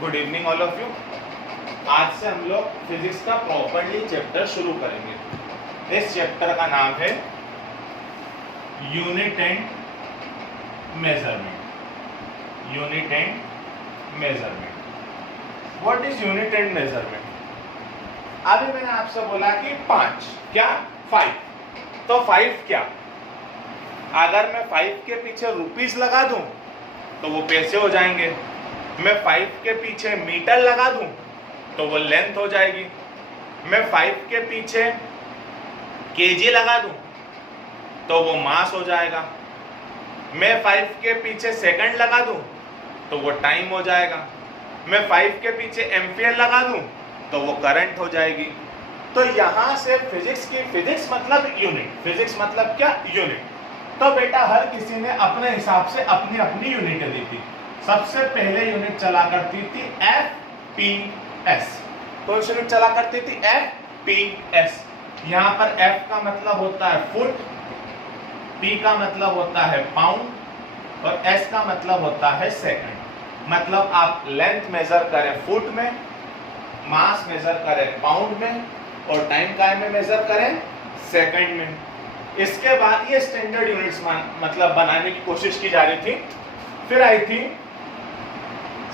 Good evening all of you. आज से हम लोग फिजिक्स का प्रॉपरली चैप्टर शुरू करेंगे। इस चैप्टर का नाम है unit and measurement. Unit and measurement. What is unit and measurement? अभी मैंने आपसे बोला कि 5 क्या 5, तो 5 क्या? अगर मैं 5 के पीछे रुपीस लगा दूं तो वो पैसे हो जाएंगे। मैं 5 के पीछे मीटर लगा दूं तो वो लेंथ हो जाएगी। मैं 5 के पीछे केजी लगा दूं तो वो मास हो जाएगा। मैं 5 के पीछे सेकंड लगा दूं तो वो टाइम हो जाएगा। मैं 5 के पीछे एम्पियर लगा दूं तो वो करंट हो जाएगी। तो यहां से फिजिक्स मतलब यूनिट। फिजिक्स मतलब क्या? यूनिट। तो बेटा हर किसी ने अपने हिसाब से अपनी अपनी यूनिट दी थी। सबसे पहले यूनिट चला करती थी FPS। कौन सी यूनिट चला करती थी? FPS। यहां पर F का मतलब होता है फुट, P का मतलब होता है पाउंड और S का मतलब होता है सेकंड। मतलब आप लेंथ मेजर करें फुट में, मास मेजर करें पाउंड में और टाइम काय में मेजर करें? सेकंड में। इसके बाद ये स्टैंडर्ड यूनिट्स मतलब बनाने की कोशिश की जा रही थी। फिर आई थी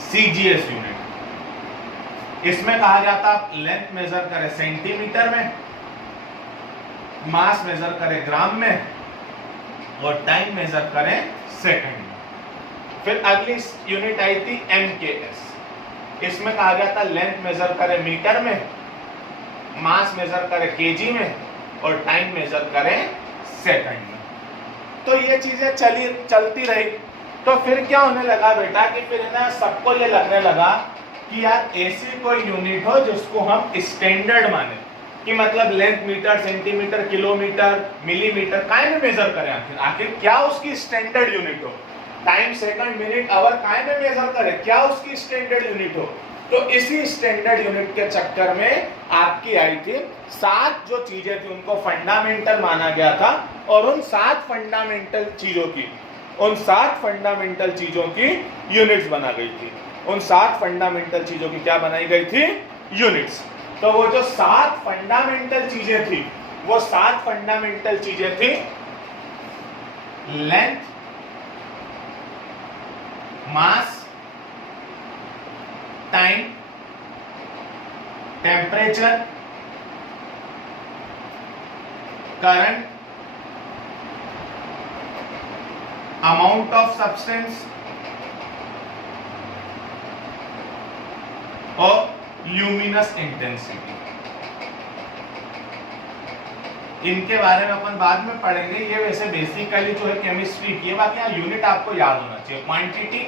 CGS यूनिट। इसमें कहा गया था आप लेंथ मेजर करें सेंटीमीटर में, मास मेजर करें ग्राम में और टाइम मेजर करें सेकंड में। फिर अगली यूनिट आई थी MKS। इसमें कहा गया था लेंथ मेजर करें मीटर में, मास मेजर करें केजी में और टाइम मेजर करें सेकंड में। तो ये चीजें चलती रही। तो फिर क्या होने लगा बेटा कि फिर ना सबको ये लगने लगा कि यार ऐसी कोई यूनिट हो जिसको हम स्टैंडर्ड माने, कि मतलब length metre, centimetre, kilometre, millimetre काय में मेजर करें। आखिर क्या उसकी स्टैंडर्ड यूनिट हो? टाइम, सेकंड, मिनट, आवर काय में मेजर करें? क्या उसकी स्टैंडर्ड यूनिट हो? तो इसी स्टैंडर्ड यूनिट के चक्कर में आपकी आई थी 7 जो चीजें थी उनको फंडामेंटल माना गया था। और उन 7 फंडामेंटल चीजों की यूनिट्स बना गई थी। उन 7 फंडामेंटल चीजों की क्या बनाई गई थी? यूनिट्स। तो वो जो 7 फंडामेंटल चीजें थी, वो 7 फंडामेंटल चीजें थी length, mass, time, temperature, current, amount of substance और ल्यूमिनस इंटेंसिटी। इनके बारे में अपन बाद में पढ़ेंगे। ये वैसे बेसिकली जो है केमिस्ट्री की है, बाकी यहाँ यूनिट आपको याद होना चाहिए। क्वांटिटी,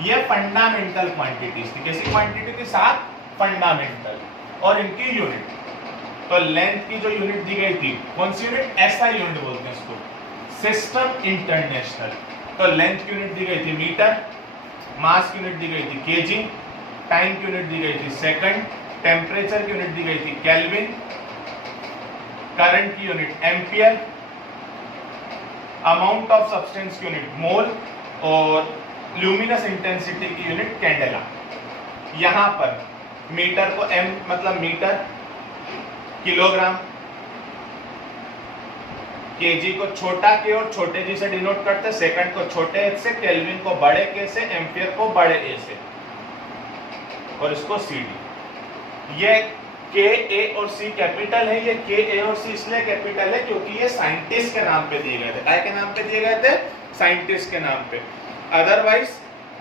ये फंडामेंटल क्वांटिटीज थी। कैसी क्वांटिटी थी? 7 फंडामेंटल और इनकी यूनिट। तो लेंथ की जो यूनिट दी गई थी, कौन सी यूनिट? SI यूनिट बोलते हैं इसको, सिस्टम इंटरनेशनल। तो लेंथ की यूनिट दी गई थी मीटर, मास की यूनिट दी गई थी केजी, टाइम की यूनिट दी गई थी सेकंड, टेम्परेचर की यूनिट दी गई थी केल्विन, करंट की unit ampere, amount of substance की यूनिट मोल और ल्यूमिनस इंटेंसिटी की यूनिट कैंडेला। यहां पर मीटर को M मतलब मीटर, किलोग्राम, केजी को छोटा के और छोटे जी से डिनोट करते, सेकंड को छोटे h से, केल्विन को बड़े के से, एम्पियर को बड़े A से और इसको CD। ये K, A और C कैपिटल है। ये K, A और C इसलिए कैपिटल है क्योंकि ये साइंटिस्ट के नाम पे दिए गए थे। काय के नाम पे दिए गए थे? साइंटिस्ट के नाम पे। अदरवाइज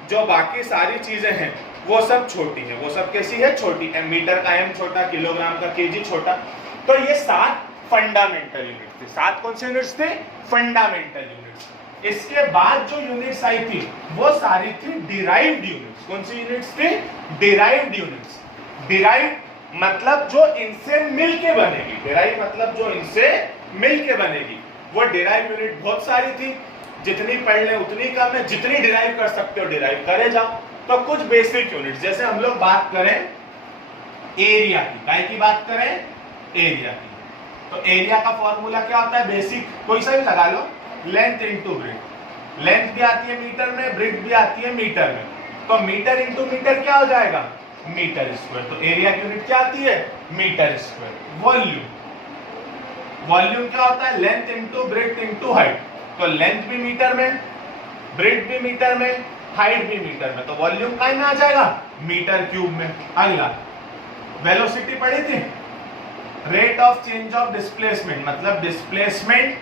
जो बाकी सारी चीजें हैं वो सब छोटी है। वो सब कैसी है? छोटी। मीटर का M छोटा, किलोग्राम का केजी छोटा। तो ये 7 फंडामेंटल यूनिट्स थी। 7 कौन सी यूनिट्स थे? Fundamental units. इसके बाद जो यूनिट्स आई थी वो सारी थी डिराइव्ड यूनिट्स। कौन सी यूनिट्स थी? Derived units. डिराइव्ड मतलब जो इनसे मिलके बनेगी। डिराइव मतलब जो इनसे मिलके बनेगी। वो डिराइव यूनिट बहुत सारी थी, जितनी पढ़ ले उतनी कम है। जितनी डिराइव कर सकते हो डिराइव करे जाओ। तो कुछ बेसिक यूनिट्स, जैसे हम लोग बात करें एरिया की, काय की बात करें? एरिया की। तो एरिया का फॉर्मूला क्या होता है? बेसिक कोई सा भी लगा लो, लेंथ इनटू ब्रेड्थ। लेंथ भी आती है मीटर में, ब्रेड्थ भी आती है मीटर में। तो मीटर इंटू मीटर क्या हो जाएगा, मीटर स्क्वायर। तो एरिया की यूनिट क्या आती है, मीटर स्क्वायर। वॉल्यूम, वॉल्यूम क्या होता है, length into breadth into height. तो लेंथ भी मीटर में, ब्रेड्थ भी मीटर में, हाइट भी मीटर में, तो वॉल्यूम काय में आ जाएगा, मीटर क्यूब में। अगला वेलोसिटी पढ़ी थी, rate of change of displacement, मतलब डिस्प्लेसमेंट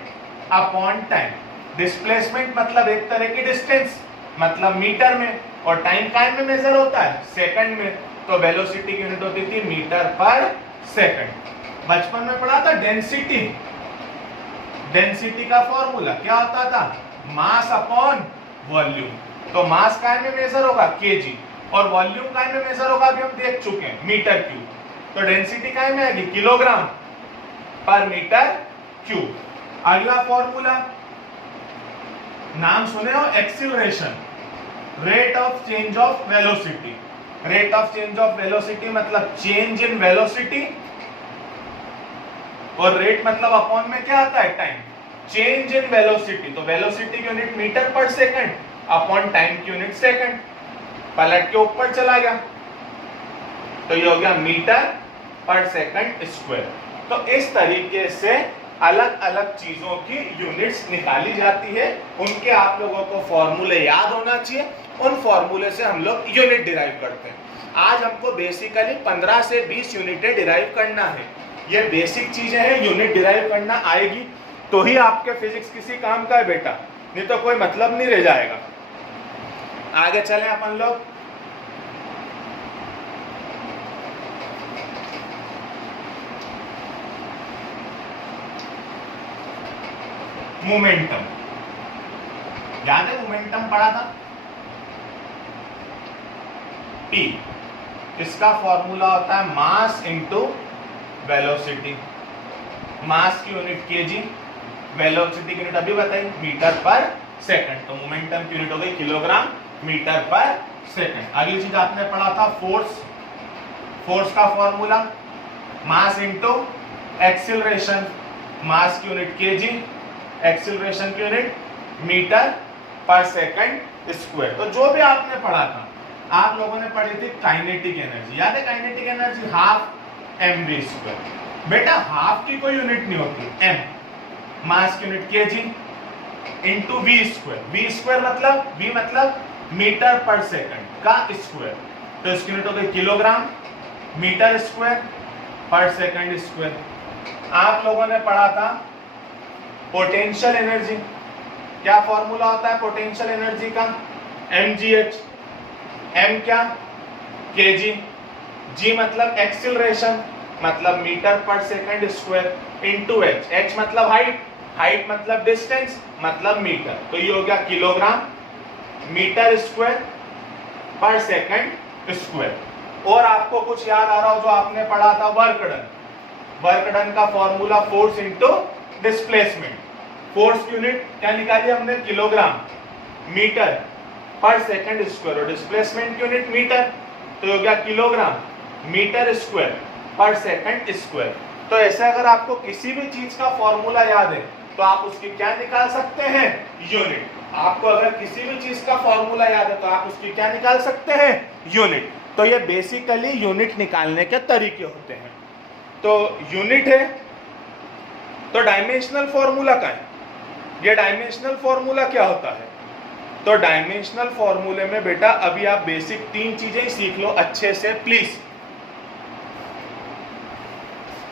अपॉन टाइम। डिस्प्लेसमेंट मतलब एक तरह की डिस्टेंस, मतलब मीटर में, और टाइम काय में मेजर होता है, सेकंड में। तो वेलोसिटी की यूनिट होती थी मीटर पर सेकंड। बचपन में पढ़ा था डेंसिटी, डेंसिटी का फॉर्मूला क्या होता था, मास अपॉन वॉल्यूम। तो मास काय में मेजर होगा, केजी, और वॉल्यूम काय में मेजर होगा, अभी हम देख चुके हैं, मीटर क्यूब। तो डेंसिटी काय में आएगी, किलोग्राम पर मीटर क्यूब। अगला फॉर्मूला नाम सुने हो, acceleration, rate of change of velocity. Rate of change of velocity मतलब चेंज इन वेलोसिटी, और रेट मतलब अपॉन में क्या आता है, टाइम। चेंज इन वेलोसिटी, तो वेलोसिटी की unit metre per second, upon time की यूनिट सेकंड। पलट के ऊपर चला गया, तो ये हो गया मीटर पर सेकंड स्क्वायर। तो इस तरीके से अलग अलग चीजों की यूनिट्स निकाली जाती है, उनके आप लोगों को फॉर्मूले याद होना चाहिए, उन फॉर्मूले से हम लोग यूनिट डिराइव करते हैं। आज हमको बेसिकली 15 से 20 यूनिटें डिराइव करना है। ये बेसिक चीजें हैं, यूनिट डिराइव करना आएगी तो ही आपके फिजिक्स किसी काम का है बेटा, नहीं तो कोई मतलब नहीं रह जाएगा। आगे चलें अपन लोग। मोमेंटम, याद है मोमेंटम पढ़ा था, P, इसका फॉर्मूला होता है मास इंटू वेलोसिटी। मास की यूनिट केजी, वेलोसिटी की यूनिट अभी बताई मीटर पर सेकंड। तो मोमेंटम की यूनिट हो गई किलोग्राम मीटर पर सेकंड। अगली चीज आपने पढ़ा था फोर्स, फोर्स का फॉर्मूला मास इंटू एक्सीलरेशन। मास की यूनिट केजी, एक्सीलरेशन की unit metre per second square. तो जो भी आपने पढ़ा था, आप लोगों ने पढ़ी थी काइनेटिक एनर्जी, याद है kinetic energy, half mv square. बेटा हाफ की कोई यूनिट नहीं होती, m, मास की unit KG into V square. V square मतलब, वी मतलब मीटर पर सेकंड का स्क्वायर, तो इसकी यूनिट हो गई kilogram metre square per second square. आप लोगों ने पढ़ा था पोटेंशियल एनर्जी, क्या फॉर्मूला होता है पोटेंशियल एनर्जी का, mgh। m क्या, kg, g मतलब एक्सीलरेशन, मतलब metre per second square, into h, h मतलब हाइट, हाइट मतलब डिस्टेंस, मतलब मीटर। तो ये हो गया kilogram metre square per second square. और आपको कुछ याद आ रहा हो जो आपने पढ़ा था, वर्क डन। वर्क डन का formula force into displacement. Force की यूनिट क्या निकाली हमने, kilogram metre per second square, और डिस्प्लेसमेंट की यूनिट मीटर, तो हो गया kilogram metre square per second square. तो ऐसे अगर आपको किसी भी चीज का फॉर्मूला याद है तो आप उसकी क्या निकाल सकते हैं, यूनिट। आपको अगर किसी भी चीज का फॉर्मूला याद है तो आप उसकी क्या निकाल सकते हैं, यूनिट। तो ये बेसिकली यूनिट निकालने के तरीके होते हैं। तो यूनिट है, तो डायमेंशनल फॉर्मूला का है, ये डायमेंशनल फॉर्मूला क्या होता है। तो डायमेंशनल फॉर्मूले में बेटा अभी आप बेसिक 3 चीजें सीख लो अच्छे से प्लीज।